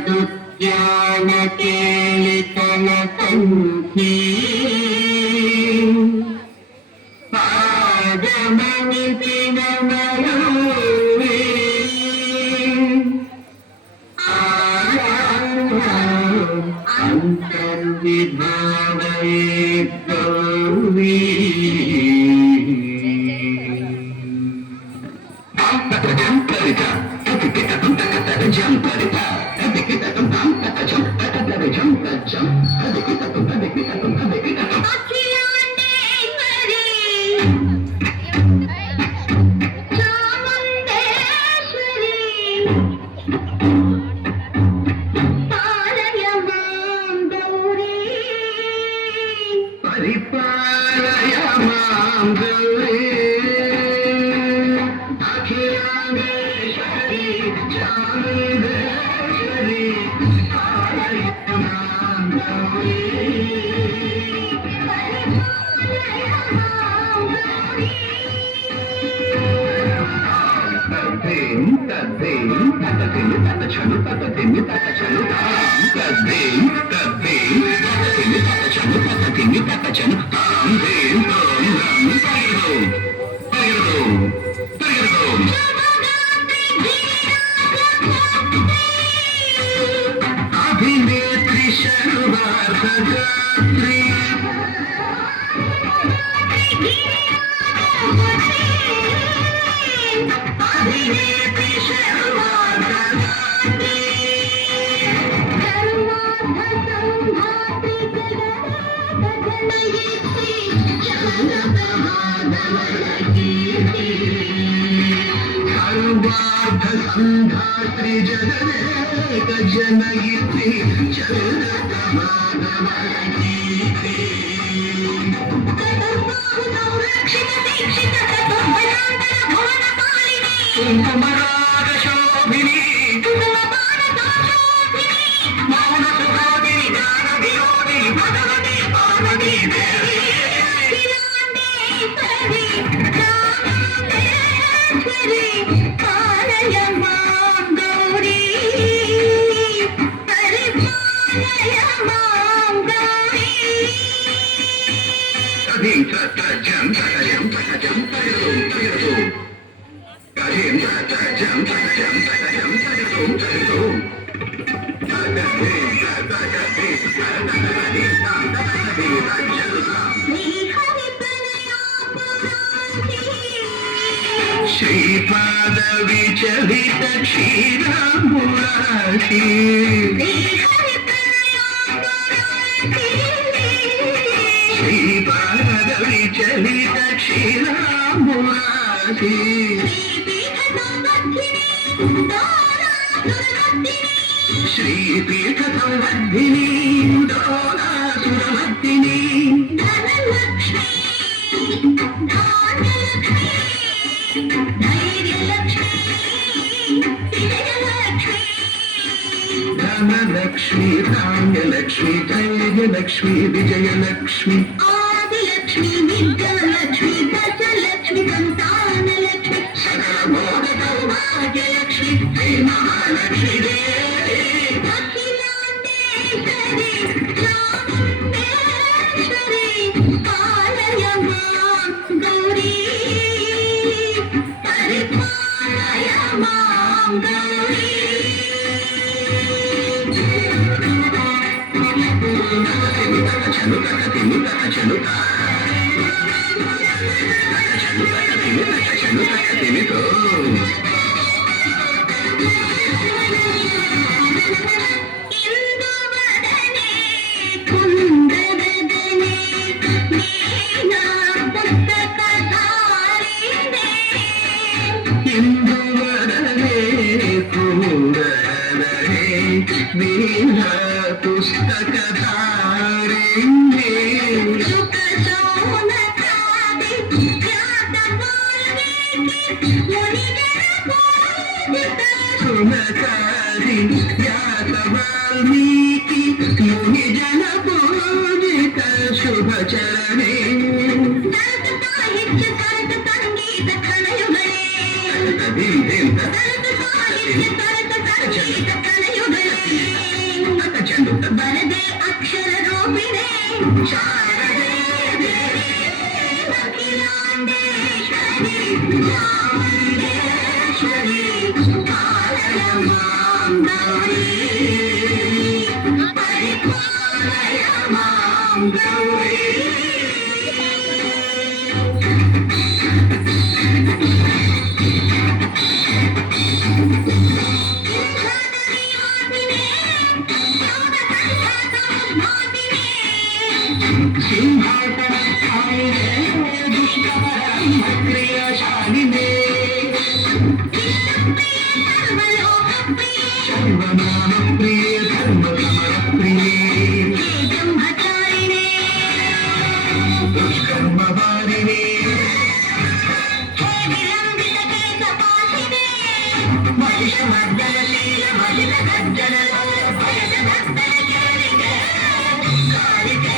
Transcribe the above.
उपनिषदुद्यान केलितलकण्ठी पादममिति नमरूरे अन्तर्विभावयेत् गौरी संधात्री जगदेक जनयित्री जगदमानवकीर्ति कुंकुमराग शोभिनी मौन सुहागिनी ज्ञान विरोधी भगवती पार्वती देवी श्रीपाद विचलित क्षीराम्बुराशि श्रीपाद विचलित क्षीराम्बुराशि श्रीपीठ संवर्धिनी दोलासुरमर्दिनी धनलक्ष्मी धान्यलक्ष्मी धैर्यलक्ष्मी विजयलक्ष्मी आदिलक्ष्मी विद्यालक्ष्मी गजलक्ष्मी संतानलक्ष्मी सकलभोग सौभाग्यलक्ष्मी श्री महालक्ष्मी देवी अखिलांडेश्वरी चामुंडेश्वरी पालय मां गौरी परिपालय मां गौरी ಧೀಂತ ಚೆಂಡು ಬರದೆ ಅಕ್ಷರ ರೂಪಿಣೆ ಶಾರದೆ ಅಖಿಲಾಂಡೇಶ್ವರಿ ಚಾಮುಂಡೇಶ್ವರಿ ಪಾಲಯ ಮಾಂ ಗೌರಿ ಪರಿಪಾಲಯ ಮಾಂ ಗೌರಿ सर्वनामप्रिये धर्मकमलप्रिये ब्रह्मचारिणे दुष्कर्मवारिणे विलम्बितकेशपाशिने महिषमर्दनशीलमहिषगर्जनलोलभयजनर्दनकेलिके कालिके